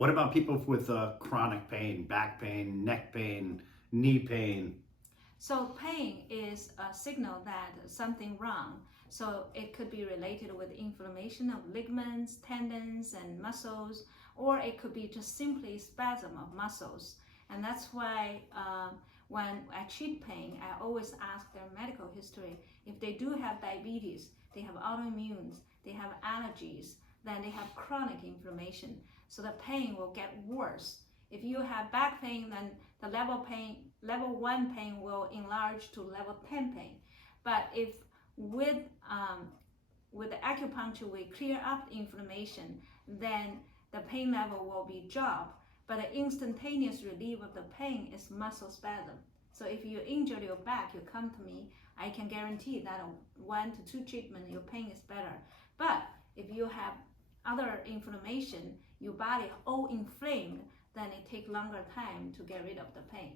What about people with chronic pain, back pain, neck pain, knee pain? So pain is a signal that something wrong. So it could be related with inflammation of ligaments, tendons, and muscles, or it could be just simply spasm of muscles. And that's why when I treat pain, I always ask their medical history. If they do have diabetes, they have autoimmune, they have allergies, then they have chronic inflammation. So the pain will get worse. If you have back pain, then the level 1 pain will enlarge to level 10 pain. But if with the acupuncture we clear up the inflammation, then the pain level will be dropped. But the instantaneous relief of the pain is muscle spasm. So if you injure your back, you come to me, I can guarantee that 1 to 2 treatment, your pain is better. But if you have other inflammation, your body all inflamed, then it takes longer time to get rid of the pain.